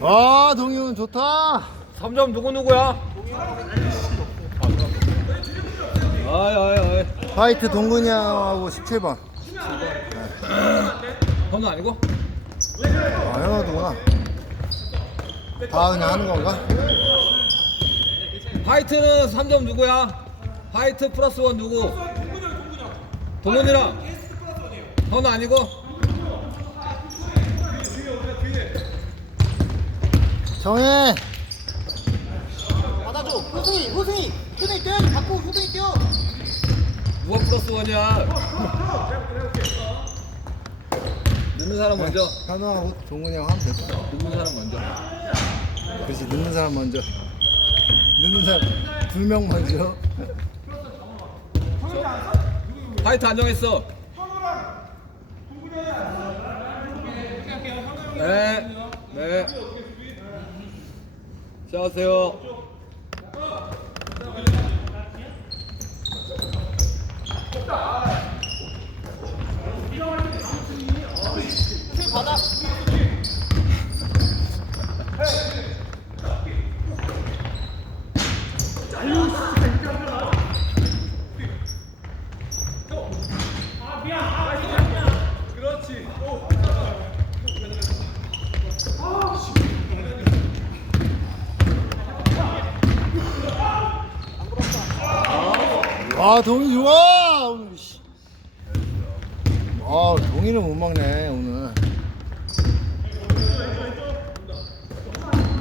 아 동윤 좋다. 3점 누구 누구야? 아이 아이 아이. 화이트 동근이 형하고 17번 현우 아니고? 아 현아도구나 다 그냥 하는 건가? 화이트는 3점 누구야? 화이트 플러스 원 누구? 동훈이랑 현우 아니고? 정해 받아줘. 효승이, 효승이, 효승이 뛰어야지. 받고 효승이 뛰어. 누가 플러스 원이야? 늦는 사람 먼저 현아하고 동근이 형 하면 됐다 늦는 사람 먼저 그렇지 늦는 사람 먼저 늦는 사람 두 명 먼저 화이트 안정했어 네, 네. 시작하세요. 효승이 받 아. 아 동이 좋아. 아 동이는 못 막네 오늘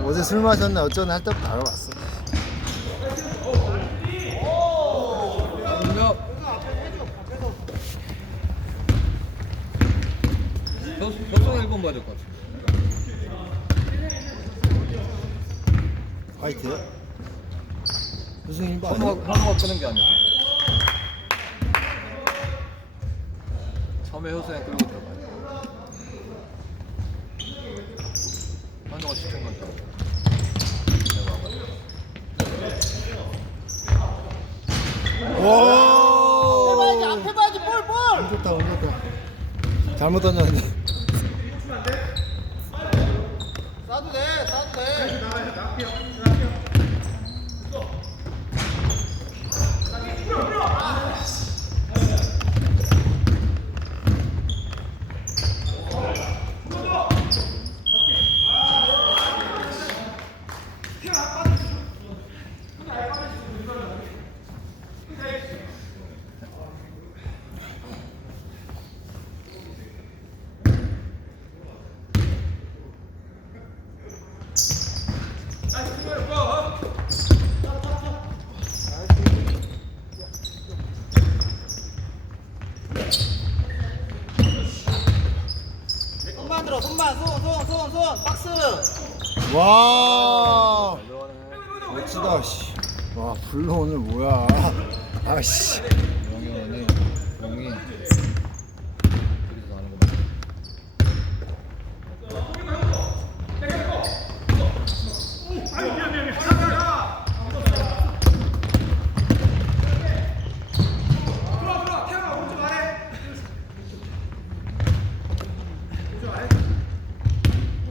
어제 술 마셨네 어쩌네 할 때부터 알아봤어 공격. 효성 1번 봐야 될것 같아. 화이트 무슨 현우가, 현우가 끄는 게 아니야. 처음에 효성이 끌고 들어가야 돼. 현우가 시킨 건데. 해봐야지. 와 앞에 봐야지. 볼, 볼. 운 좋다 잘못 던졌는데 쏴도 돼. 쏴도 돼. 손만 들어. 손만. 손, 손, 손, 손. 박스. 와. 멋지다 씨와 블루 오늘 뭐야? 아씨. 영이 언니, 영이. 둘이서 하는 거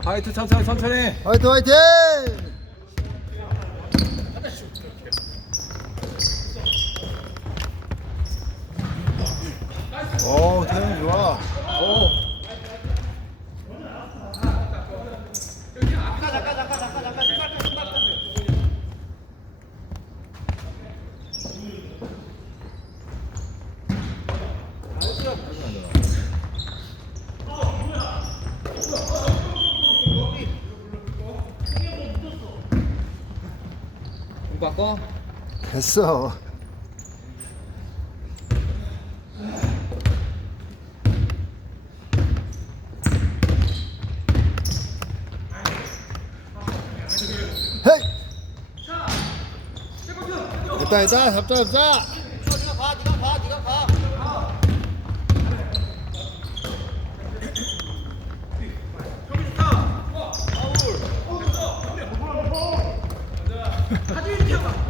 화이트 천천히 천천히. 화이트 화이트 오 태현이 좋아 잠깐, 잠깐, 잠깐, 잠깐, 잠깐. 신발 끈, 신발 끈. 공 바꿔? 됐어. 헤이! 됐다 됐다 잡자 잡자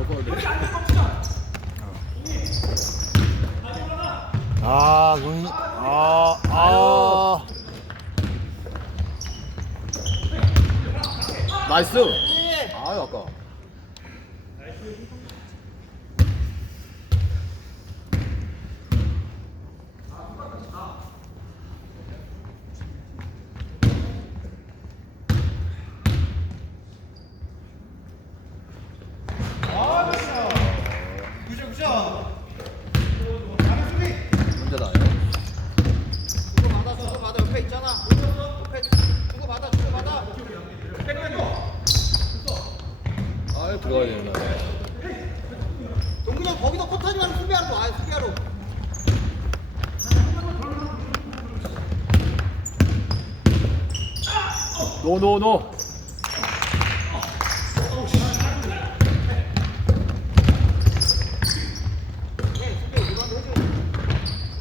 바꿔야 아, 공이 아, 아. 나이스. 들어가야 되나. 동근이 형 거기서 코타지 말고 수비하러 와 수비하러 노노노.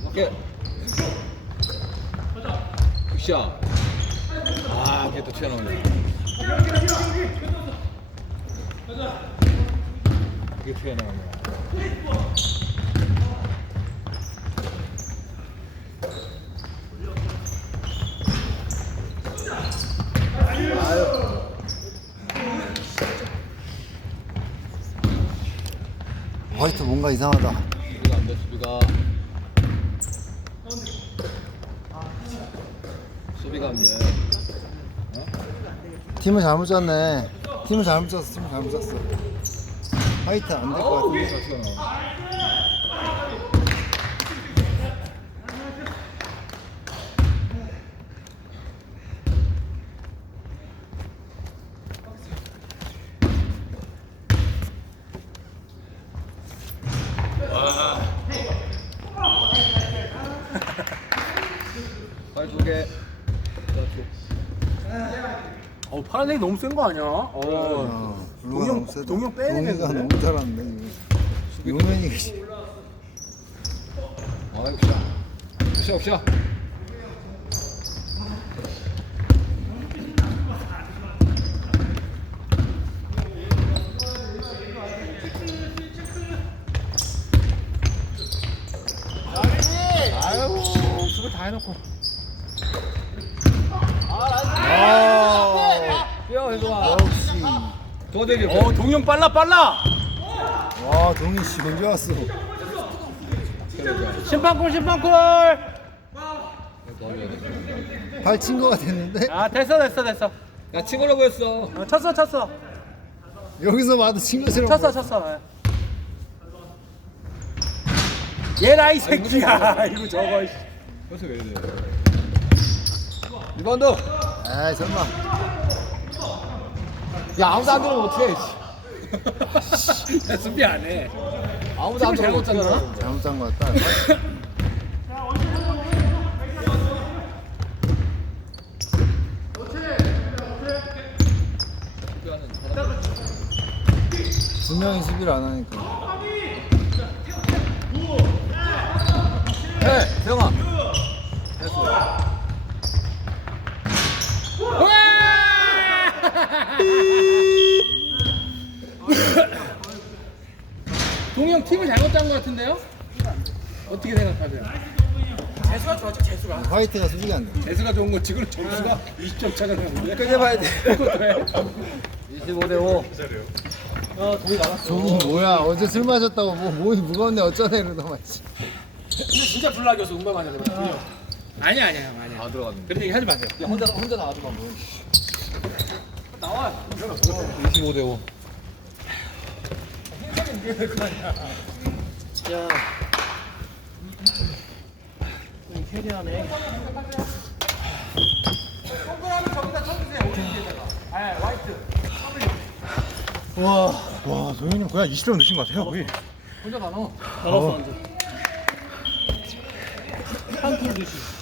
오케이. 굿샷. 아, 걔또 튀어나오네. 이게 튀어나오네. 화이트 뭔가 이상하다. 수비가 안 돼, 수비가. 수비가 안 돼. 팀을 잘못 짰네. 팀을 잘못 짰어. 팀을 잘못 짰어. 화이트 안 될 것 같은데. 다 튀어나와. 빨리 두 개. 어 파란색이 너무 센 거 아니야? 어. 어, 동영-. 동영 동이가 되겠는데? 너무 잘하는데. 이거. 용현이 아이고, 샷. 샷, 샷. 아유 다 해놓고. 아, 뛰어, 혜성아. 역시. 더 대기. 어 동영 빨라 빨라. 와, 동이 씨 언제 왔어? 심판골 심판골. 발친 거 같았는데 아 됐어 됐어 됐어. 야, 친구라고 했어. 어, 쳤어 쳤어. 여기서 봐도 친 것처럼. 쳤어. 쳤어. 예. 얘라 이 새끼야. 이거 저거. 씨. 벌써 왜 이래? 리바운드. 아, 설마. 야, 아무도 안 들어오면 어떡해. 야, 수비 안 해. 아무도 안 들어오면 잘못 짰나? 어떡해. 잘못 짠것 같다. 두 명이 수비를 안 하니까. 해, 세영아. 동영 팀을 잘못 짠거 같은데요? 어떻게 생각하세요? 재수가 좋았죠 재수가. 화이트가 수비가 안 돼. 재수가 좋은 거지 그럼 점수가 20점 차가 나는데. 끝내봐야 돼. 해? 25대 5. 저분 뭐야? 어제 술 마셨다고 뭐 몸이 무거운데 어쩌네 이러더만. 씨. 근데 진짜 불락이었어 운동 많이 거. 아니야 아니야 형 아니야. 다 들어갔네. 그런 얘기 하지 마세요. 야, 혼자, 혼자 뭐. 나와. 25대 5. 캐리하네. 동그라미 저기다 쳐주세요. 오른쪽에다가. 아 화이트. 와, 와, 도현이 거의 20점 넣으신 것 같아요, 거의. 혼자 다 넣어. 넣었어 완전. 한풀 듯이.